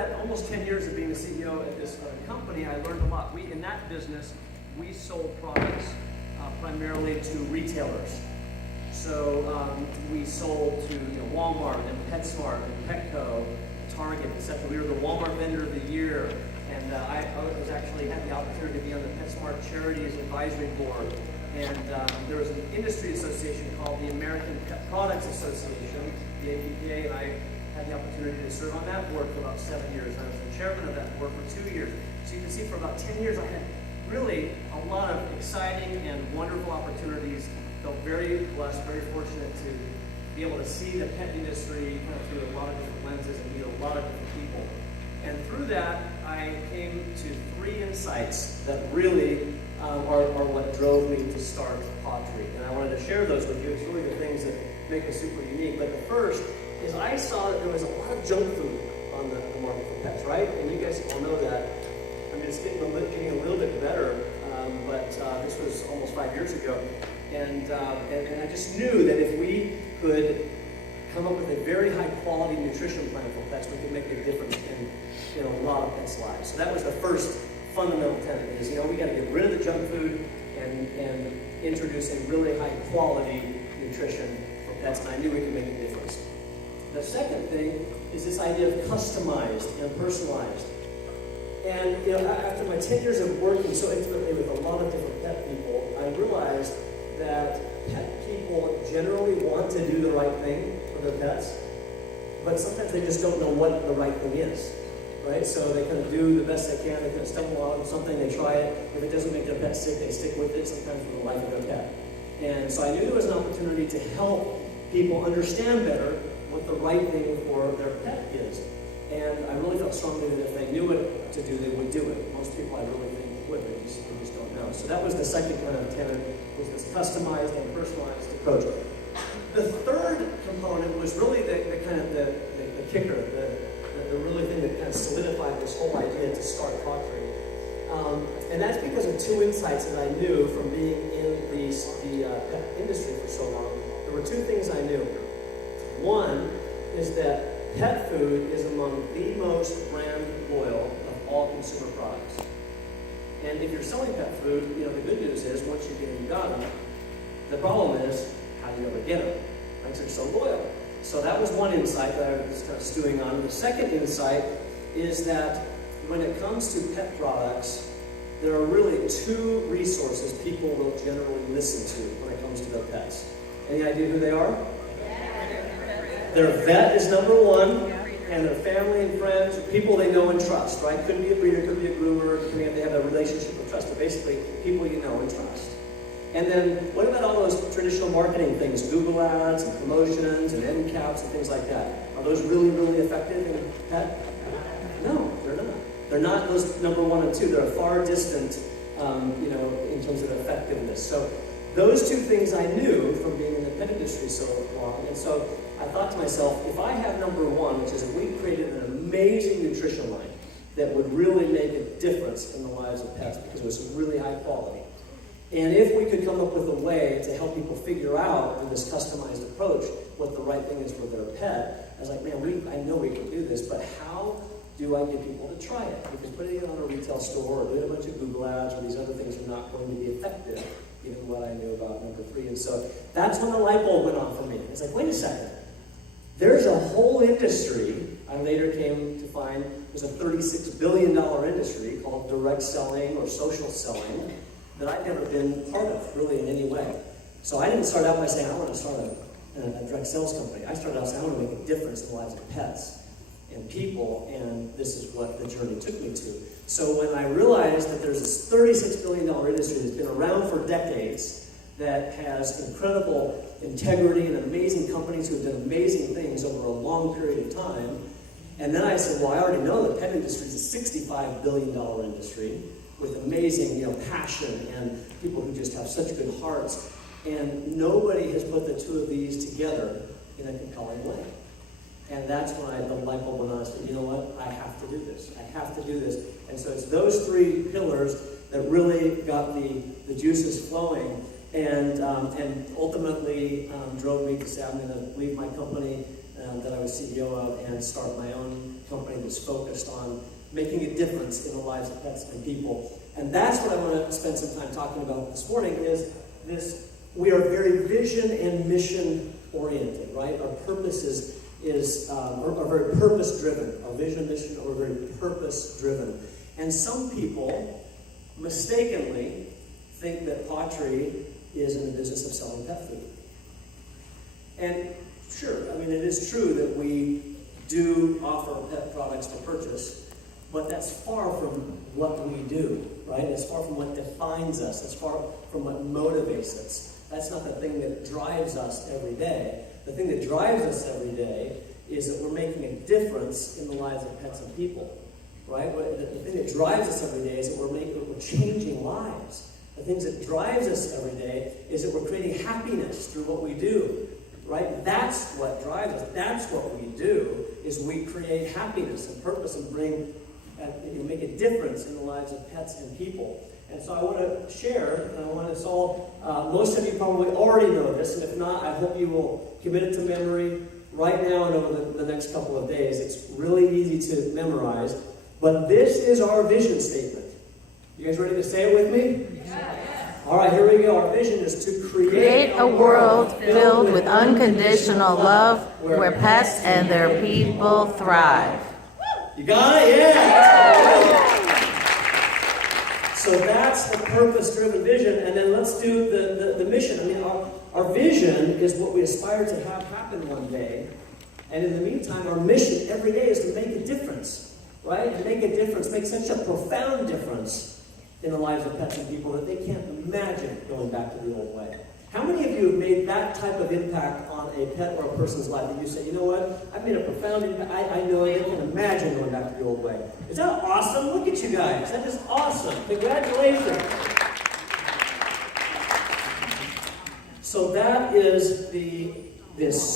Almost 10 years of being the CEO at this company, I learned a lot. In that business, we sold products primarily to retailers. So we sold to Walmart and PetSmart and Petco, Target, etc. We were the Walmart Vendor of the Year, and I was actually had the opportunity to be on the PetSmart Charities Advisory Board. And there was an industry association called the American Pet Products Association, the APPA, and I had the opportunity to serve on that board for about 7 years. I was the chairman of that board for 2 years. So you can see for about 10 years I had really a lot of exciting and wonderful opportunities. Felt very blessed, very fortunate to be able to see the pet industry kind of through a lot of different lenses and meet a lot of different people. And through that, I came to 3 insights that really are what drove me to start PawTree. And I wanted to share those with you. It's really the things that make us super unique. But the first is I saw that there was a lot of junk food on the market for pets, right? And you guys all know that. I mean, it's getting a little bit better, but this was almost 5 years ago. And I just knew that if we could come up with a very high quality nutrition plan for pets, we could make a difference in a lot of pets' lives. So that was the first fundamental tenet is, we got to get rid of the junk food and introduce a really high quality nutrition for pets, and I knew we could make a difference. The second thing is this idea of customized and personalized. And after my 10 years of working so intimately with a lot of different pet people, I realized that pet people generally want to do the right thing for their pets, but sometimes they just don't know what the right thing is, right? So they kind of do the best they can, they kind of stumble on something, they try it. If it doesn't make their pet sick, they stick with it, sometimes for the life of their pet. And so I knew there was an opportunity to help people understand better what the right thing for their pet is. And I really felt strongly that if they knew what to do, they would do it. Most people I really think would, they just don't know. So that was the second kind of tenet, was this customized and personalized approach. The third component was really the kicker, the really thing that kind of solidified this whole idea to start PawTree. And that's because of 2 insights that I knew from being in the pet industry for so long. There were 2 things I knew. One is that pet food is among the most brand loyal of all consumer products. And if you're selling pet food, the good news is once you get them, you got them. The problem is, how do you ever get them? Because they're so loyal. So that was one insight that I was kind of stewing on. The second insight is that when it comes to pet products, there are really 2 resources people will generally listen to when it comes to their pets. Any idea who they are? Their vet is number 1, and their family and friends, people they know and trust, right? Could be a breeder, could be a groomer, depending if they have a relationship of trust, but basically people you know and trust. And then what about all those traditional marketing things, Google ads and promotions and end caps and things like that? Are those really, really effective in pet? No, they're not. They're not those number 1 and 2. They're far distant, in terms of effectiveness. So those 2 things I knew from being in the pet industry so long, and so I thought to myself, if I have number 1, which is that we created an amazing nutrition line that would really make a difference in the lives of pets because it was really high quality. And if we could come up with a way to help people figure out through this customized approach what the right thing is for their pet, I was like, man, I know we can do this, but how do I get people to try it? Because putting it on a retail store or doing a bunch of Google ads or these other things are not going to be effective, given what I knew about number 3. And so that's when the light bulb went on for me. It's like, wait a second. There's a whole industry, I later came to find, was a $36 billion industry called direct selling or social selling that I'd never been part of, really, in any way. So I didn't start out by saying, I want to start a direct sales company. I started out saying, I want to make a difference in the lives of pets and people, and this is what the journey took me to. So when I realized that there's this $36 billion industry that's been around for decades, that has incredible integrity and amazing companies who have done amazing things over a long period of time, and then I said, well, I already know the pet industry is a $65 billion industry with amazing passion and people who just have such good hearts, and nobody has put the 2 of these together in a compelling way. And that's when the light bulb went on. I said, you know what? I have to do this. I have to do this. And so it's those 3 pillars that really got the juices flowing and ultimately drove me to say, I'm going to leave my company that I was CEO of and start my own company that's focused on making a difference in the lives of pets and people. And that's what I want to spend some time talking about this morning is this. We are very vision and mission oriented, right? Our purpose are very purpose driven. Our vision, mission are very purpose driven. And some people mistakenly think that PawTree is in the business of selling pet food. And sure, I mean, it is true that we do offer pet products to purchase, but that's far from what we do, right? It's far from what defines us. It's far from what motivates us. That's not the thing that drives us every day. The thing that drives us every day is that we're making a difference in the lives of pets and people, right? The thing that drives us every day is that we're changing lives. The things that drives us every day is that we're creating happiness through what we do, right? That's what drives us. That's what we do, is we create happiness and purpose and make a difference in the lives of pets and people. And so I want to share, and I want us all, most of you probably already know this, and if not, I hope you will commit it to memory right now and over the next couple of days. It's really easy to memorize, but this is our vision statement. You guys ready to say it with me? Yeah. All right, here we go. Our vision is to create a world filled with unconditional love where pets and their people thrive. You got it? Yeah! So that's the purpose-driven vision, and then let's do the mission. I mean, our vision is what we aspire to have happen one day, and in the meantime, our mission every day is to make a difference, right? To make a difference, make such a profound difference in the lives of pets and people that they can't imagine going back to the old way. How many of you have made that type of impact on a pet or a person's life that you say, you know what, I've made a profound impact, I know they can imagine going back to the old way. Is that awesome? Look at you guys. That is awesome. Congratulations. So that is this